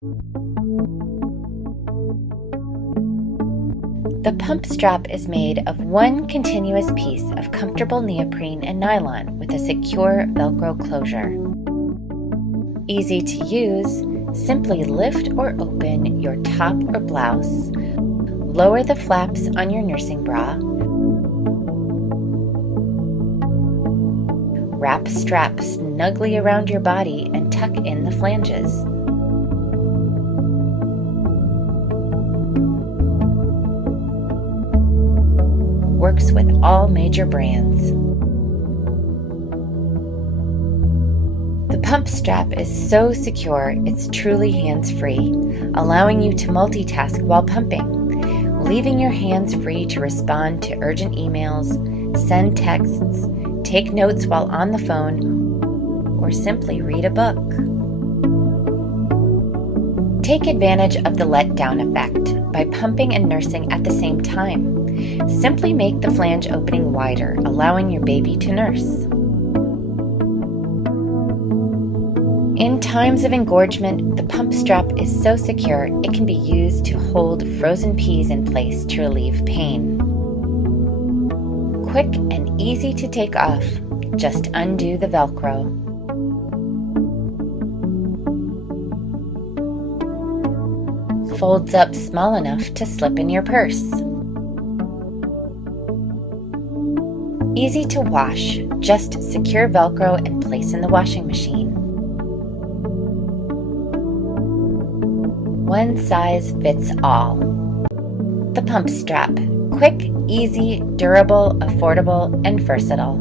The pump strap is made of one continuous piece of comfortable neoprene and nylon with a secure Velcro closure. Easy to use, simply lift or open your top or blouse, lower the flaps on your nursing bra, wrap straps snugly around your body and tuck in the flanges. Works with all major brands. The pump strap is so secure it's truly hands-free, allowing you to multitask while pumping, leaving your hands free to respond to urgent emails, send texts, take notes while on the phone, or simply read a book. Take advantage of the letdown effect by pumping and nursing at the same time. Simply make the flange opening wider, allowing your baby to nurse. In times of engorgement, the pump strap is so secure it can be used to hold frozen peas in place to relieve pain. Quick and easy to take off, just undo the Velcro. Folds up small enough to slip in your purse. Easy to wash, just secure Velcro and place in the washing machine. One size fits all. The pump strap, quick, easy, durable, affordable, and versatile.